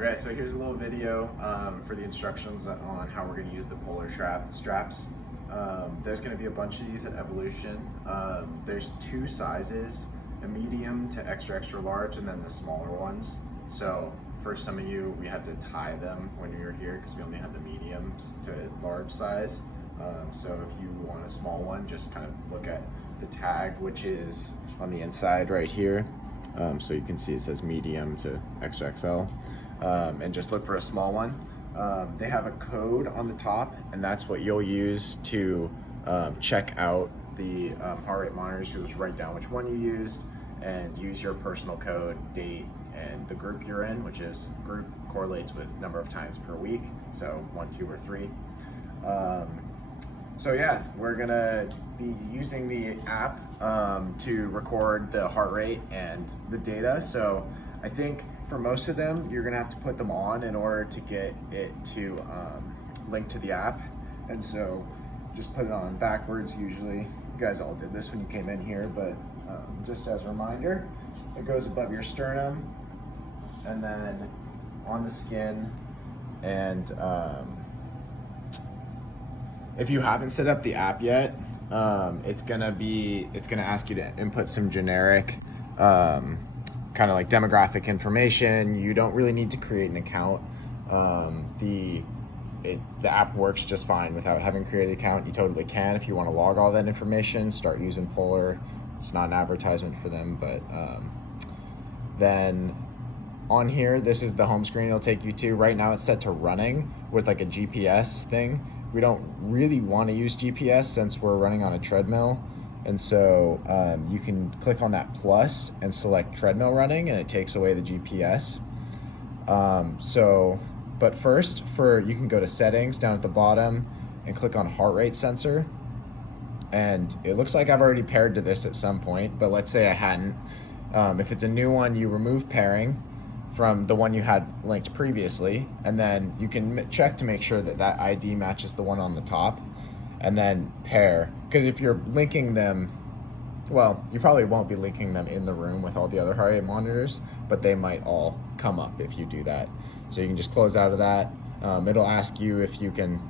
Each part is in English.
Okay, so here's a little video for the instructions on how we're going to use the polar straps. There's going to be a bunch of these at Evolution. There's two sizes, a medium to extra large, and then the smaller ones. So for some of you, we had to tie them when you were here because we only had the mediums to large size. So if you want a small one, just kind of look at the tag, which is on the inside right here. So you can see it says medium to XXL. And just look for a small one. They have a code on the top, and that's what you'll use to check out the heart rate monitors. You'll just write down which one you used and use your personal code, date, and the group you're in, which is group correlates with number of times per week, so 1, 2, or 3. So yeah, we're gonna be using the app to record the heart rate and the data. So I think for most of them, you're gonna have to put them on in order to get it to link to the app. And so just put it on backwards usually. You guys all did this when you came in here, but just as a reminder, it goes above your sternum and then on the skin. And if you haven't set up the app yet, it's gonna ask you to input some generic kind of like demographic information. You don't really need to create an account. The app works just fine without having created an account. You totally can if you want to log all that information, start using Polar. It's not an advertisement for them, but then on here, this is the home screen it'll take you to. Right now it's set to running with like a GPS thing. We don't really want to use GPS since we're running on a treadmill. And so you can click on that plus and select treadmill running, and it takes away the GPS. But first, you can go to settings down at the bottom and click on heart rate sensor. And it looks like I've already paired to this at some point, but let's say I hadn't. If it's a new one, you remove pairing from the one you had linked previously, and then you can check to make sure that that ID matches the one on the top, and then pair. Because if you're linking them, well, you probably won't be linking them in the room with all the other heart rate monitors, but they might all come up if you do that. So you can just close out of that. It'll ask you if you can,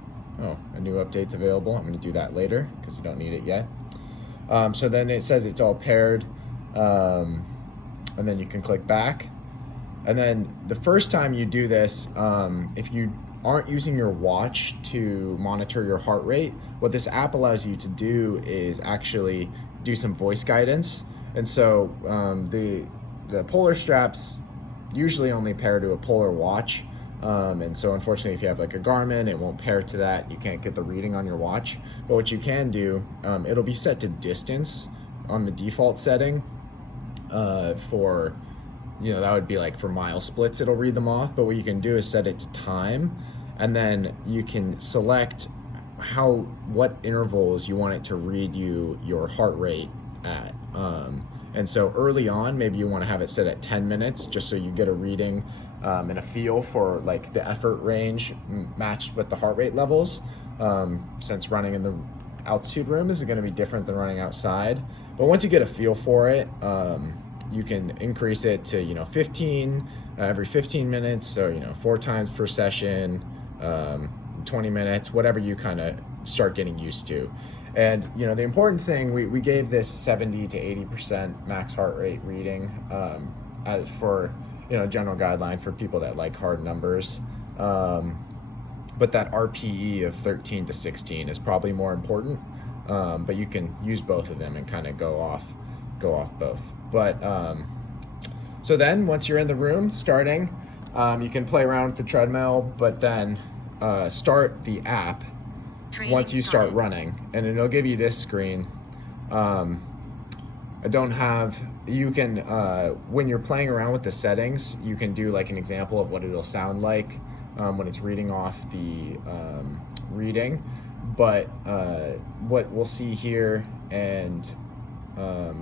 a new update's available. I'm gonna do that later because you don't need it yet. So then it says it's all paired, and then you can click back. And then the first time you do this, if you aren't using your watch to monitor your heart rate, what this app allows you to do is actually do some voice guidance. And so the Polar straps usually only pair to a Polar watch. And so unfortunately, if you have like a Garmin, it won't pair to that. You can't get the reading on your watch. But what you can do, it'll be set to distance on the default setting for, that would be like for mile splits, it'll read them off. But what you can do is set it to time, and then you can select what intervals you want it to read you your heart rate at. And so early on, maybe you want to have it set at 10 minutes just so you get a reading and a feel for like the effort range matched with the heart rate levels. Since running in the altitude room is going to be different than running outside. But once you get a feel for it, you can increase it to 15 every 15 minutes, so 4 times per session, 20 minutes, whatever you kind of start getting used to. And the important thing, we gave this 70 to 80% max heart rate reading as for general guideline for people that like hard numbers. But that RPE of 13 to 16 is probably more important. But you can use both of them and kind of go off both. But so then once you're in the room starting, you can play around with the treadmill, but then start the app once you start running, and it'll give you this screen. You can, when you're playing around with the settings, you can do like an example of what it'll sound like when it's reading off the reading. But what we'll see here, and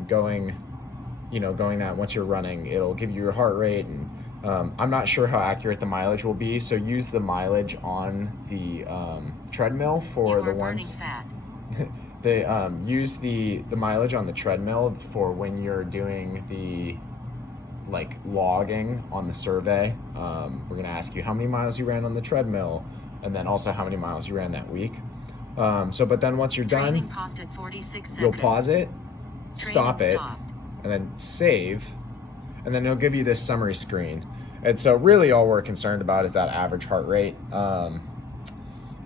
going that once you're running, it'll give you your heart rate. And I'm not sure how accurate the mileage will be, so use the mileage on the treadmill for the ones. They use the mileage on the treadmill for when you're doing like logging on the survey. We're gonna ask you how many miles you ran on the treadmill, and then also how many miles you ran that week. But then once you're done, you'll pause it, stop it, and then save, and then it'll give you this summary screen. And so really all we're concerned about is that average heart rate.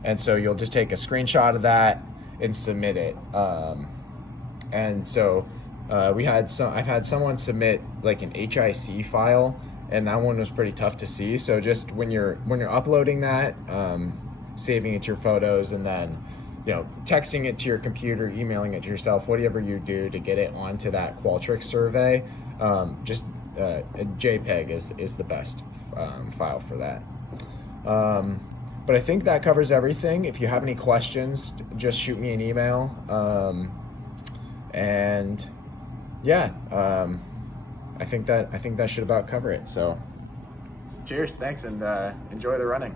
And so you'll just take a screenshot of that and submit it. And so I've had someone submit like an HIC file, and that one was pretty tough to see. So just when you're uploading that, saving it to your photos, and then texting it to your computer, emailing it to yourself, whatever you do to get it onto that Qualtrics survey, a JPEG is the best file for that. But I think that covers everything. If you have any questions, just shoot me an email. And yeah, I think that should about cover it. So cheers, thanks, and enjoy the running.